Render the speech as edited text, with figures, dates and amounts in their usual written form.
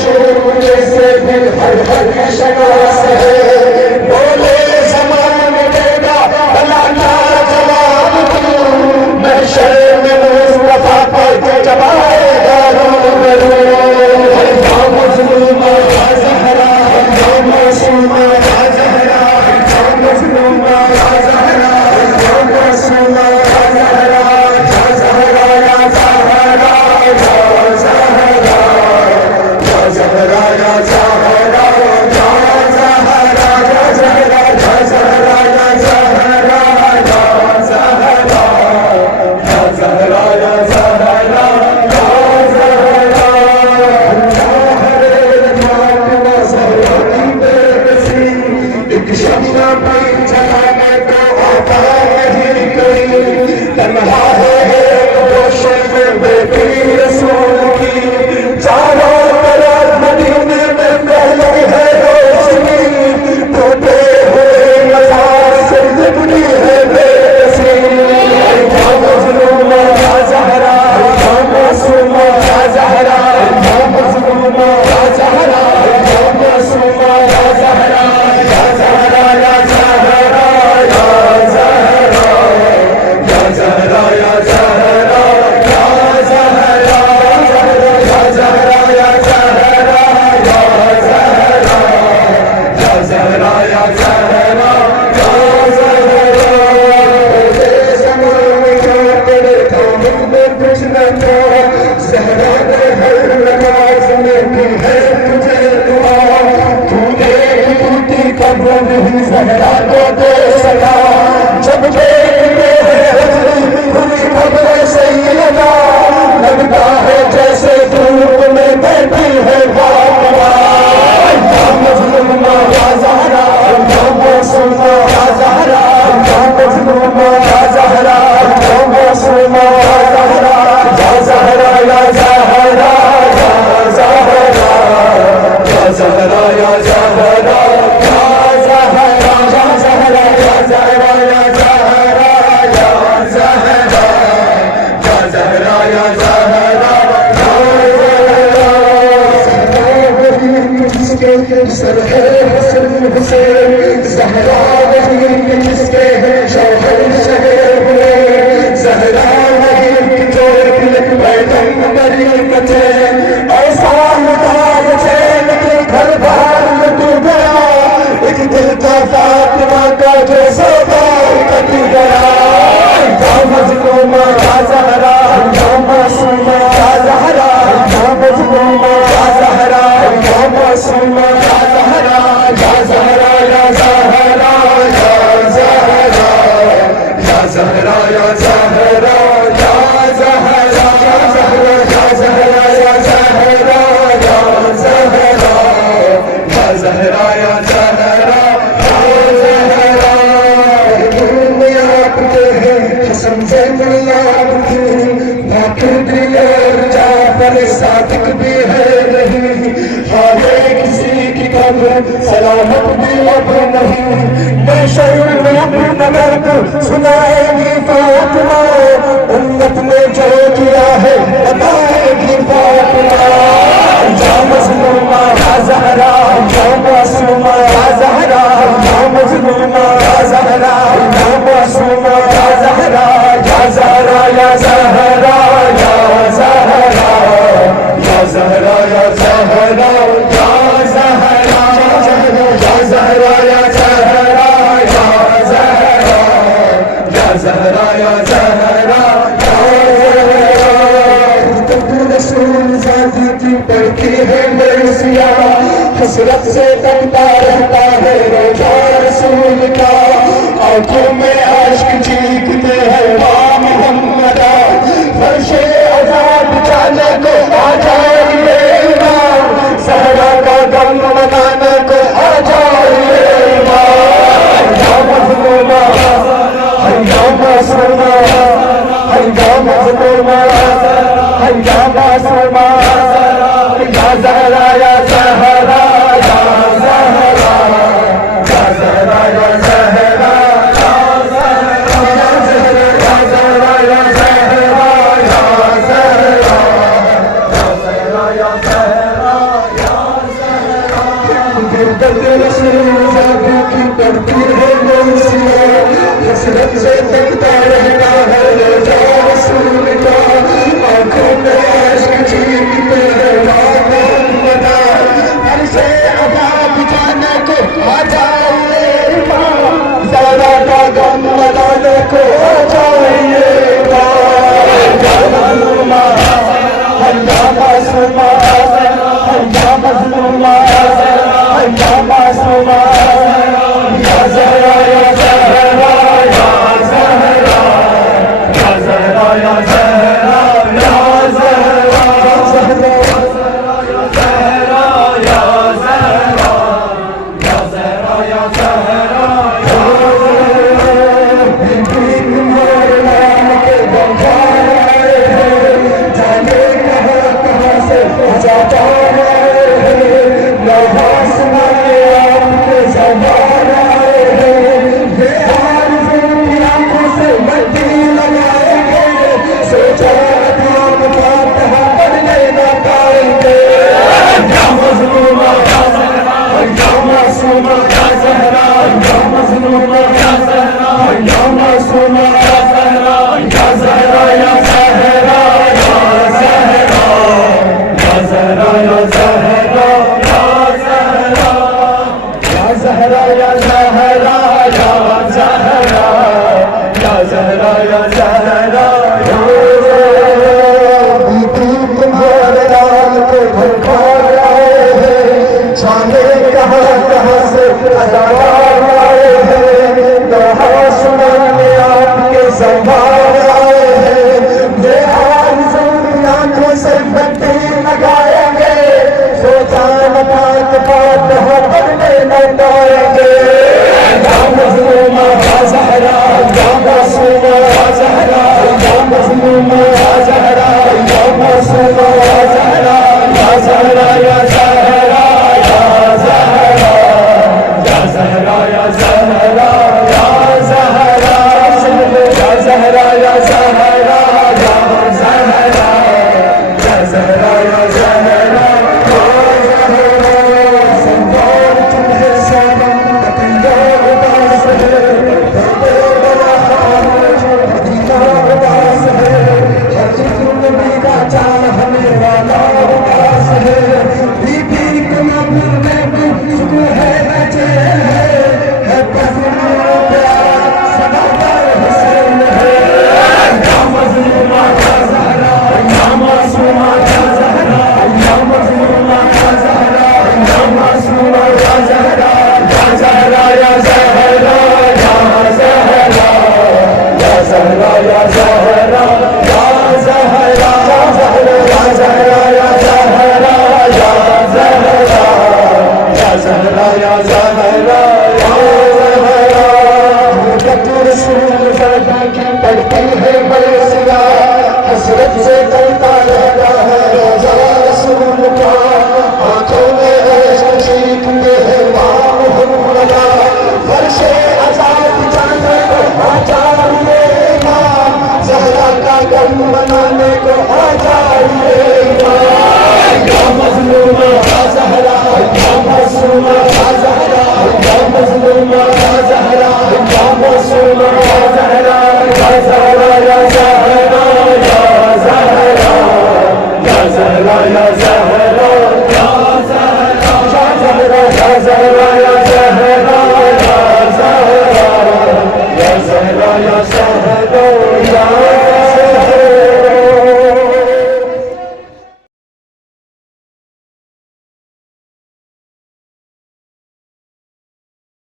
چھوٹے سے بھی ہر شناس ہے بولے زمان بیٹا بلا کا جواب دوں میں شہر میں مصطفیٰ پر جبائے گا روبرو یا مظلومہ یا زہرا یا معصومہ یا زہرا یا مظلومہ یا زہرا یا معصومہ یا زہرا یا زہرا یا زہرا یا زہرا یا زہرا یا زہرا سلامت بھی اب نہیں میں شعر میں اپنا درد سنائے گی فاطمہ امت نے جو کیا ہے بتائے گی فاطمہ یا مظلومہ یا زہرا یا معصومہ یا زہرا یا مظلومہ یا زہرا یا معصومہ یا زہرا یا زہرا یا زہرا یا زہرا یا زہرا یا زہرا حسرت سے تکتا رہتا ہے روزہ رسول کا آنکھوں میں عشق چیختے ہیں ماں محمدہ فرش عذاب جانے کو آ جائیے امام زہرا کا غم منانے کو آ جائیے امام یا مظلومہ یا معصومہ یا مظلومہ یا معصومہ یا زہرا یا زہرا درد رسول کی پڑتی ہے موسیقی حسرت سے تکتا رہتا ہے روزہ رسول کا آنکھوں میں عشق چیختے ہیں محمد ہر سے عذاب جانے کو آ جائیے زیادہ کا غم منانے کو آ جائیے معصومہ یا مظلومہ یا معصومہ یا زہرا یا زہرا یا زہرا یا زہرا یا زہرا یا زہرا یا زہرا یا زہرا یا زہرا یا زہرا زہرا یا